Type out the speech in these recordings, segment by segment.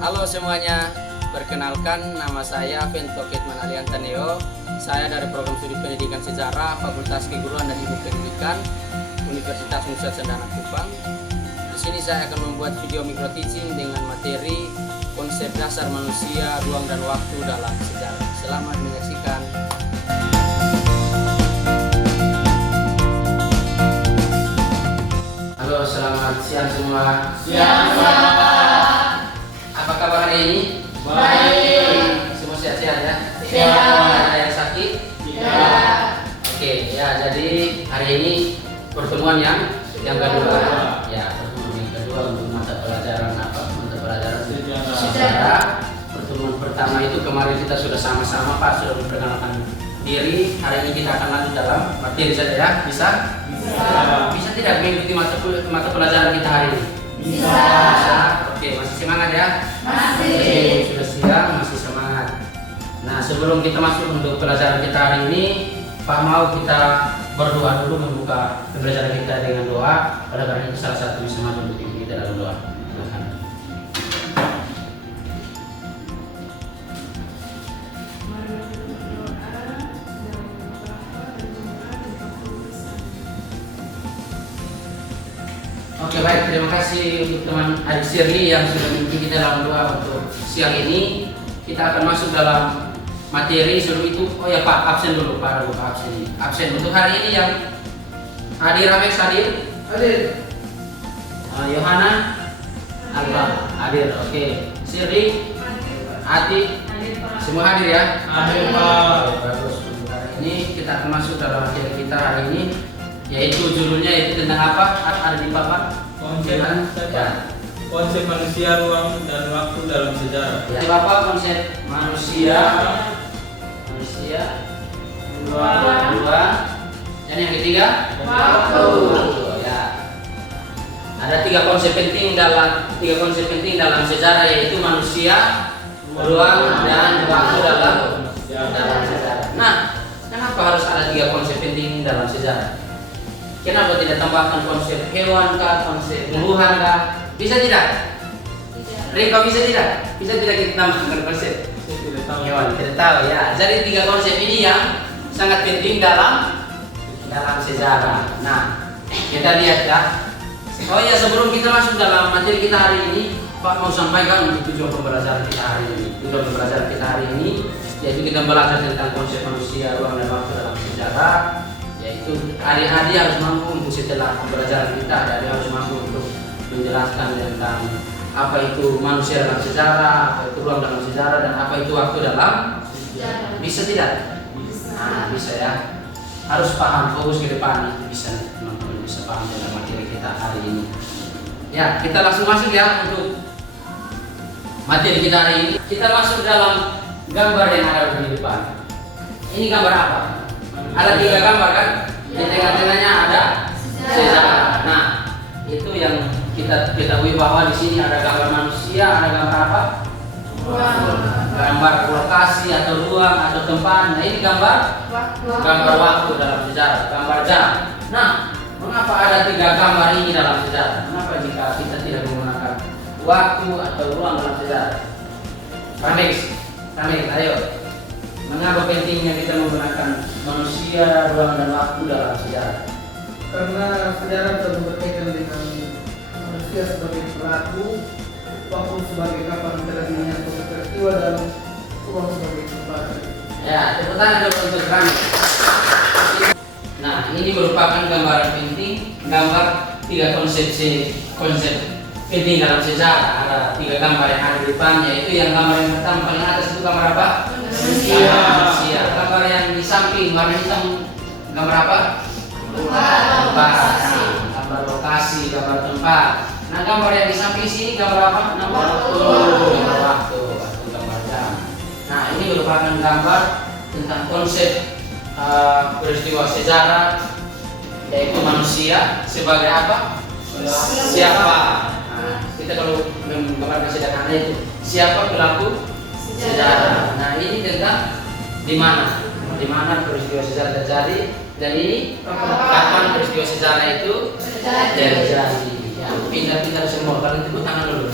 Halo semuanya, perkenalkan nama saya Vento Ketman Aliantaneo. Saya dari Program Studi Pendidikan Sejarah Fakultas Keguruan dan Ilmu Pendidikan Universitas Nusa Cendana Kupang. Di sini saya akan membuat video micro teaching dengan materi konsep dasar manusia, ruang dan waktu dalam sejarah. Selamat menyaksikan. Halo, selamat siang semua. Siang. Apa kabar hari ini? Baik. Semua sehat-sehat ya? Sehat. Ada yang sakit? Tidak. Oke, ya jadi hari ini pertemuan yang kedua. Ya, pertemuan yang kedua untuk mata pelajaran apa? Mata pelajaran sejarah. Pertemuan pertama itu kemarin kita sudah sama-sama Pak sudah memperkenalkan diri. Hari ini kita akan lanjut dalam materi saja ya. Bisa? Bisa tidak mengikuti mata pelajaran kita hari ini? Bisa. Oke, masih semangat ya? Masih. Oke, sudah siang, masih semangat. Nah, sebelum kita masuk untuk pelajaran kita hari ini, Pak mau kita berdoa dulu membuka pembelajaran kita dengan doa. Pada karena itu salah satu bisa maju untuk kita dalam doa. Silakan. Oke baik, terima kasih untuk teman adik Shirley yang sudah memimpin kita dalam doa untuk siang ini. Kita akan masuk dalam materi. Sebelum itu, oh ya Pak, absen dulu Pak, lupa absen. Absen untuk hari ini yang hadir, Amex hadir? Hadir. Yohana? Alba? Hadir, oke. Shirley? Ati? Semua hadir ya? Hadir, Pak. Oke, bagus. Untuk hari ini kita akan masuk dalam materi kita hari ini, yaitu judulnya itu tentang apa? Ada di papan? Konsep manusia, ruang dan waktu dalam sejarah. Ya, Bapak konsep manusia, ruang, dan yang ketiga Waktu. Ya. Ada tiga konsep penting dalam sejarah, yaitu manusia, ruang, dan waktu dalam sejarah. Nah, kenapa harus ada tiga konsep penting dalam sejarah? Kenapa tidak tambahkan konsep hewan kah, konsep tumbuhan kah? Bisa tidak? Rika bisa tidak? Bisa tidak kita tambahkan konsep hewan? Tidak tahu ya. Jadi tiga konsep ini yang sangat penting dalam sejarah. Nah, kita lihat ya. Oh ya, sebelum kita masuk dalam materi kita hari ini, Pak mau sampaikan untuk tujuan pembelajaran kita hari ini. Tujuan pembelajaran kita hari ini yaitu kita belajar tentang konsep manusia, ruang dan waktu dalam sejarah. Yaitu adik-adik harus mampu untuk setelah pembelajaran kita, adik-adik harus mampu untuk menjelaskan tentang apa itu manusia dalam sejarah, apa itu ruang dalam sejarah, dan apa itu waktu dalam sejarah. Bisa tidak? Nah, bisa ya. Harus paham, fokus ke depan itu bisa teman-teman bisa paham dalam materi kita hari ini. Ya, kita langsung masuk ya untuk materi kita hari ini. Kita masuk dalam gambar yang ada di depan. Ini gambar apa? Ada tiga gambar kan? Di tengah-tengahnya ada sejarah. Nah, itu yang kita ketahui bahwa di sini ada gambar manusia, ada gambar apa? Gambar lokasi atau ruang atau tempat. Nah, ini gambar waktu dalam sejarah, gambar jam. Nah, mengapa ada tiga gambar ini dalam sejarah? Kenapa jika kita tidak menggunakan waktu atau ruang dalam sejarah? Ramex, ayo. Mengapa pentingnya kita menggunakan manusia, ruang dan waktu dalam sejarah? Karena sejarah selalu berkaitan dengan manusia sebagai pelaku, waktu sebagai kapan terjadinya suatu peristiwa, dan ruang sebagai tempat. Ya, tepuk tangan dulu untuk kami. Nah, ini merupakan gambaran penting, gambar tiga konsep penting dalam sejarah. Ada tiga gambar yang ada di depan, yaitu yang gambar yang pertama paling atas itu gambar apa? Manusia. Gambar yang di samping warna hitam gambar apa? Tempat. Nah, gambar lokasi, gambar tempat. Nah, gambar yang di samping sini gambar apa? Gambar waktu, gambar jam. Nah, ini merupakan gambar tentang konsep peristiwa sejarah, yaitu manusia sebagai apa? Siapa? Nah, kita kalau menggambarkan sederhana itu siapa pelaku sejarah. Nah, ini tentang di mana peristiwa sejarah terjadi, dan ini kapan peristiwa sejarah itu terjadi. Ya, pindah semua. Kalian tepuk tangan dulu.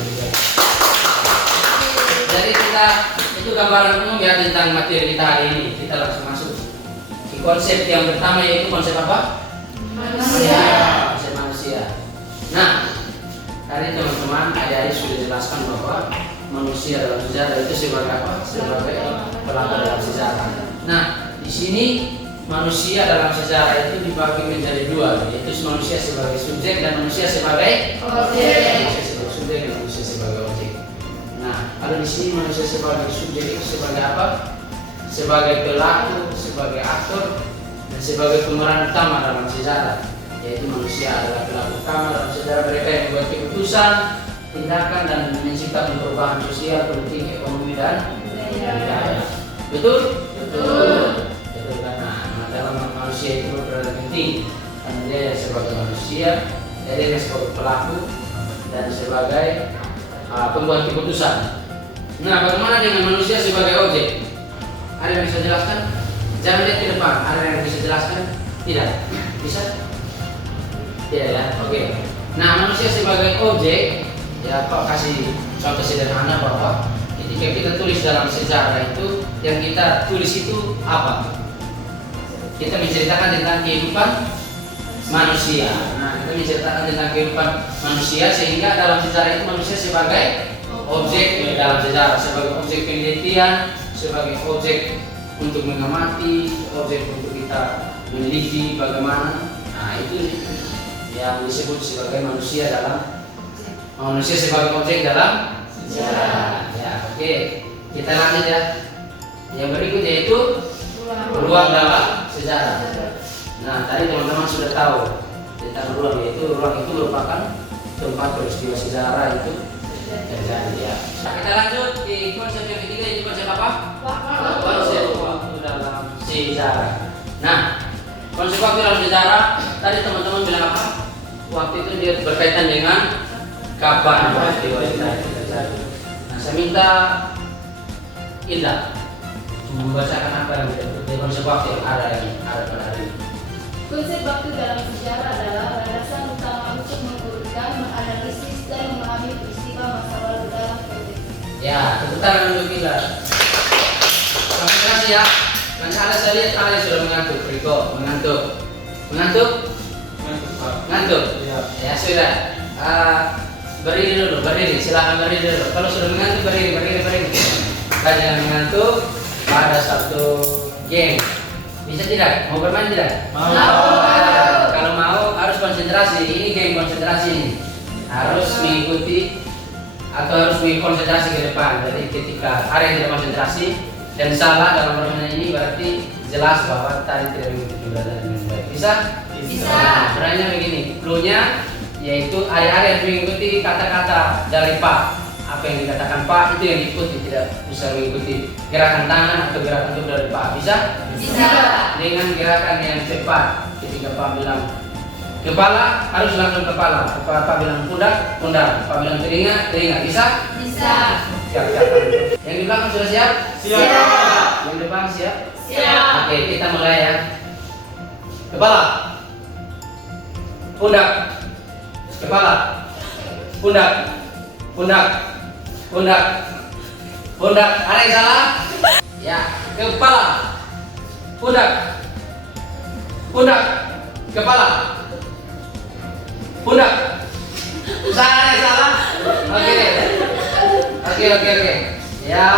Jadi kita itu gambaran umum ya tentang materi kita hari ini. Kita langsung masuk di konsep yang pertama, yaitu konsep apa? Manusia. Konsep manusia. Nah, tadi teman-teman adik-adik sudah jelaskan bahwa manusia dalam sejarah itu sebagai apa? Sebagai pelakon dalam sejarah. Nah, di sini manusia dalam sejarah itu dibagi menjadi dua, yaitu manusia sebagai subjek dan manusia sebagai Objek. Manusia sebagai subjek dan manusia sebagai objek. Nah, kalau di sini manusia sebagai subjek itu sebagai apa? Sebagai pelaku, sebagai aktor, dan sebagai pemeran utama dalam sejarah. Yaitu manusia adalah pelaku utama dalam sejarah, mereka yang membuat keputusan, tindakan, dan menciptakan perubahan sosial, politik, ekonomi, dan budaya. Betul? Betul karena dalam manusia itu berperan penting, karena dia sebagai manusia, dia sebagai pelaku dan sebagai pembuat keputusan. Nah, bagaimana dengan manusia sebagai objek? Ada yang bisa jelaskan? Jangan lihat ke depan. Ada yang bisa jelaskan? Tidak? Bisa? Tidak ya? Oke. Nah, manusia sebagai objek, ya Pak kasih contoh sederhana bahwa ketika kita tulis dalam sejarah itu, yang kita tulis itu apa? Kita menceritakan tentang kehidupan manusia. Nah, kita menceritakan tentang kehidupan manusia, sehingga dalam sejarah itu manusia sebagai objek dalam sejarah, sebagai objek penelitian, sebagai objek untuk mengamati, objek untuk kita meneliti bagaimana. Nah, itu yang disebut sebagai manusia sebagai objek dalam sejarah. Ya, oke. Kita lanjut ya. Yang berikut yaitu ruang dalam sejarah. Nah, tadi teman-teman sudah tahu tentang ruang, yaitu ruang itu merupakan tempat peristiwa sejarah itu terjadi ya. Nah, kita lanjut di konsep yang ketiga, yaitu konsep apa? Konsep waktu dalam sejarah. Nah, konsep waktu dalam sejarah tadi teman-teman bilang apa? Waktu itu dia berkaitan dengan kapan peristiwa itu terjadi. Nah, saya minta Indah membacakan apa yang di konsep waktu yang ada pada hari ini. Konsep waktu dalam sejarah adalah landasan utama untuk mengurutkan, menganalisis, dan memahami peristiwa masa lalu dalam konteks. Ya, tepuk tangan untuk kita. Terima kasih ya. Nanti saya lihat yang sudah mengantuk. Riko, mengantuk. Ngantuk? Ya sudah. Berdiri dulu, silakan berdiri dulu. Kalau sudah mengantuk berdiri. Jangan mengantuk. Ada satu game. Bisa tidak? Mau bermain tidak? Mau. Kalau mau harus konsentrasi. Ini game konsentrasi ini. Harus mengikuti atau harus konsentrasi ke depan. Jadi ketika ada yang tidak konsentrasi dan salah dalam permainan ini, berarti jelas bahwa tadi tidak mengikuti pembelajaran dengan baik. Bisa? Nah, pertanyaannya begini. Clue-nya yaitu ada yang mengikuti kata-kata dari Pak. Apa yang dikatakan Pak itu yang diikuti, tidak bisa mengikuti gerakan tangan atau gerakan tubuh dari Pak. Bisa? Dengan gerakan yang cepat. Ketika Pak bilang kepala, harus langsung kepala. Pak bilang pundak, Pak bilang telinga. Bisa? Siap. Yang di belakang sudah siap? Siap. Yang depan siap? Oke, kita mulai ya. Kepala, pundak, kepala, pundak. Ada yang salah? Ya, kepala, pundak, kepala, pundak. Ada yang salah? Oke. Ya,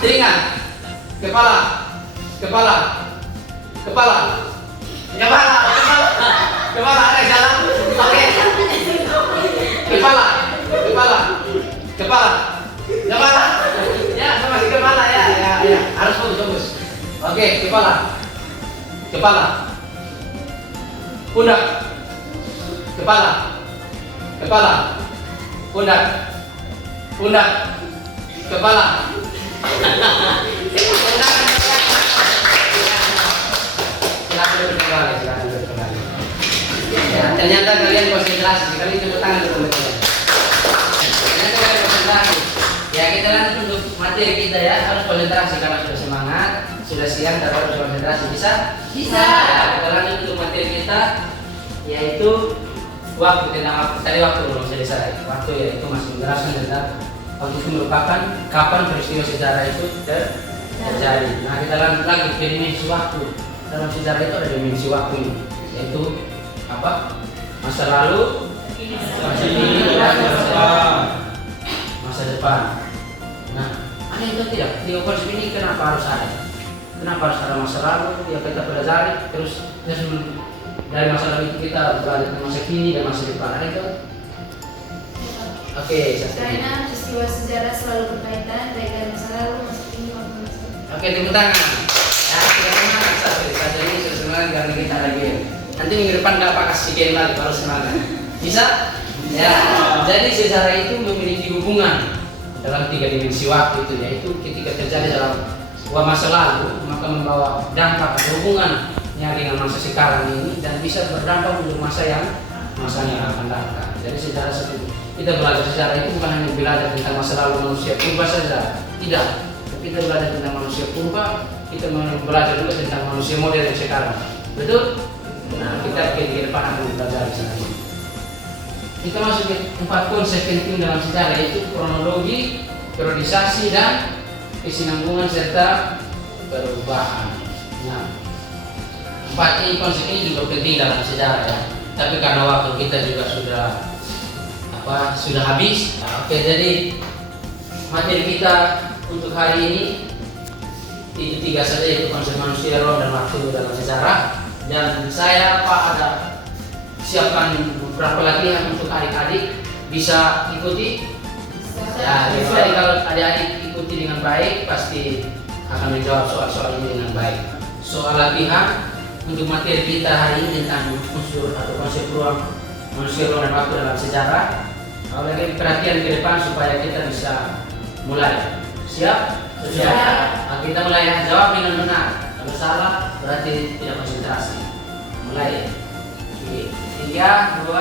telinga, kepala. Ada yang salah? Oke. Kepala. Ya, sama si kepala ya. Harus fokus. Oke, kepala. Pundak. Kepala. Pundak. Kepala. Silakan duduk kembali. Ya, ternyata kalian konsentrasi. Sekali tepuk tangan untuk kalian. Ternyata kalian konsentrasi. Ya, kita lanjut untuk materi kita ya. Harus konsentrasi karena sudah semangat, sudah siang, tapi harus konsentrasi. Bisa? Ya, kita lanjut untuk materi kita, yaitu waktu tentang tadi waktu belum selesai. Waktu yaitu masih menjelaskan tentang waktu itu merupakan kapan peristiwa sejarah itu terjadi. Nah kita lanjut lagi ke dimensi waktu. Dalam sejarah itu ada dimensi waktu ini, yaitu apa? Masa lalu, masa kini, dan masa depan. Nah, ada itu tidak? Di konsep ini kenapa harus ada? Kenapa harus ada masa lalu? Ya kita pelajari terus dari masa lalu itu kita belajar ke masa kini dan masa depan. Ada itu? Oke, Karena peristiwa sejarah selalu berkaitan dengan masa lalu, masa kini maupun masa depan. Oke, tepuk tangan. Ya, kita semangat saja ini sudah semangat karena kita lagi. Nanti minggu depan nggak pakai si game lagi baru semangat. Bisa? Ya. Jadi sejarah itu memiliki hubungan dalam 3 dimensi waktu itu, yaitu ketika terjadi dalam sebuah masa lalu maka membawa dampak atau hubungannya dengan masa sekarang ini dan bisa berdampak untuk masa yang akan datang. Jadi sejarah seperti kita belajar sejarah itu bukan hanya belajar tentang masa lalu manusia purba saja, tidak. Kita belajar tentang manusia purba, kita belajar juga tentang manusia modern sekarang. Betul? Nah, kita ke depan akan belajar di sana. Kita masuk ke 4 konsep penting dalam sejarah, yaitu kronologi, periodisasi, dan kesinambungan serta perubahan. Nah, 4 ini konsep ini juga penting dalam sejarah ya. Tapi karena waktu kita juga sudah habis. Nah, oke, jadi materi kita untuk hari ini itu 3 saja, yaitu konsep manusia, ruang, dan waktu dalam sejarah. Dan saya ada siapkan beberapa latihan untuk adik-adik bisa ikuti. Ya, jadi kalau adik-adik ikuti dengan baik pasti akan menjawab soal-soal ini dengan baik. Soal latihan untuk materi kita hari ini tentang unsur atau konsep ruang, manusia, ruang, dan waktu dalam sejarah. Kalau lagi perhatian ke depan supaya kita bisa mulai. Siap? Siap. Nah, kita mulai ya. Jawab dengan benar. Kalau salah berarti tidak konsentrasi. Mulai. 3, 2,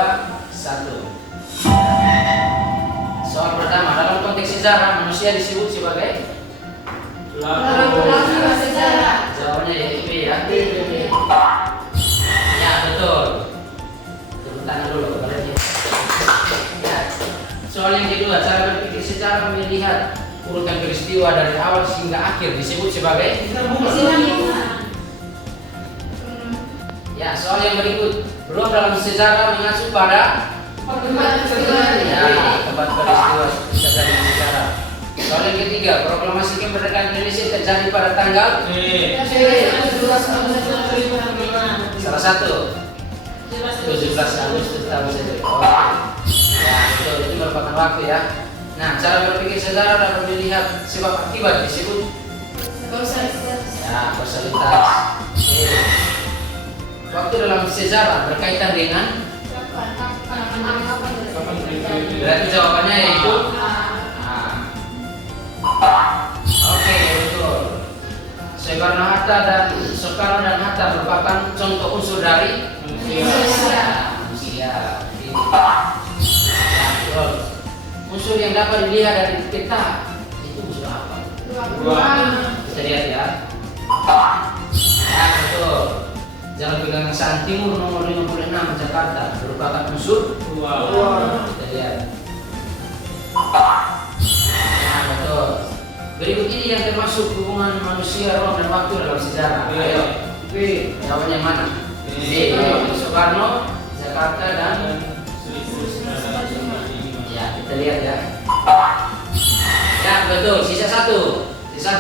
1. Soal pertama, dalam konteks sejarah manusia disebut sebagai Pelaku sejarah. jawabannya yaitu B ya. Ya betul. Tepuk tangan dulu kalian. Ya. Soal yang kedua, cara berpikir sejarah melihat urutan peristiwa dari awal hingga akhir disebut sebagai ya. Soal yang berikut, ruang dalam sejarah mengacu pada tempat peristiwa sejarah. Soal yang ketiga, proklamasi kemerdekaan Indonesia terjadi pada tanggal salah satu 17 Agustus tahun 1945. Ya, itu merupakan waktu ya. Nah, cara berpikir sejarah dalam melihat sebab akibat disebut ya, kausalitas. Waktu dalam sejarah berkaitan dengan berarti jawabannya yaitu oke, betul. Soekarno-Hatta dan Hatta merupakan contoh unsur dari manusia. Ya, betul. Unsur yang dapat dilihat dari peta itu unsur apa? Kita lihat ya. Ya, betul. Jalan pegangan San Timur nomor 56 Jakarta merupakan unsur ruang. Kita lihat. Ya, betul. Berikut ini yang termasuk hubungan manusia, ruang, dan waktu dalam sejarah. Ayo, B. Jawabannya mana? B. Soekarno, Jakarta, dan ya, kita lihat ya. Ya, betul. Sisa satu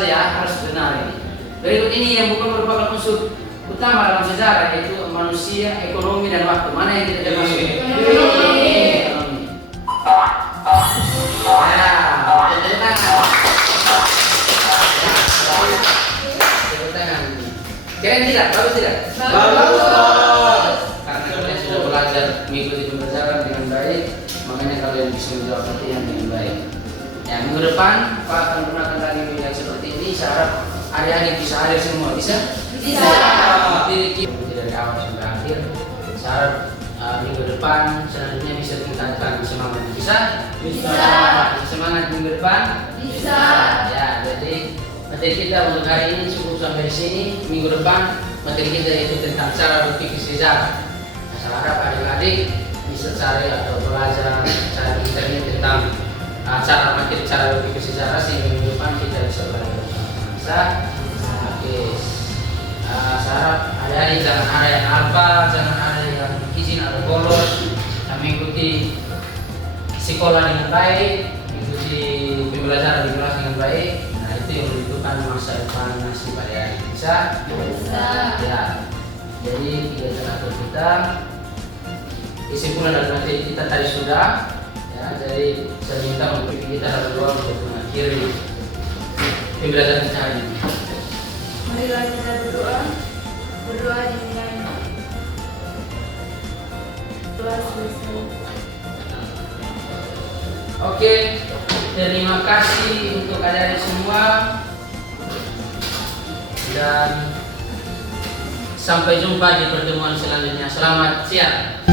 ya, harus benar ini. Berikut ini yang bukan merupakan unsur utama dalam sejarah, yaitu manusia, ekonomi, dan waktu. Mana yang tidak termasuk? Ekonomi. Ya, tepuk tangan. Tepuk tangan. Keren tidak? Bagus tidak? Bagus. Karena kalian sudah belajar mengikuti pembelajaran dengan baik, makanya kalian bisa menjawab latihan dengan baik. Ya, minggu depan Pak akan gunakan lagi media seperti ini. Saya harap adik-adik bisa hadir semua. Bisa? Bisa. Dari awal sampai akhir. Saya harap minggu depan selanjutnya bisa tingkatkan semangat. Bisa? Bisa. Semangat minggu depan? Bisa. Ya, jadi materi kita untuk hari ini cukup sampai di sini. Minggu depan materi kita yaitu tentang cara berpikir sejarah. Saya harap adik-adik bisa cari atau belajar cari internet tentang cara berpikir sejarah sehingga minggu depan kita bisa belajar bersama-sama. Oke. Saya harap adik-adik jangan ada yang alfa, jangan ada yang izin atau bolos, yang mengikuti sekolah dengan baik, mengikuti pembelajaran di kelas dengan baik. Nah itu yang menentukan masa depan nasib adik-adik bisa. Ya. Jadi kegiatan aktor kita, kesimpulan dari materi kita tadi sudah. Ya, jadi saya minta untuk kita dalam doa untuk mengakhiri pembelajaran kita hari ini. Marilah kita berdoa dengan doa selesai. Oke, terima kasih untuk adik-adik semua dan sampai jumpa di pertemuan selanjutnya. Selamat siang.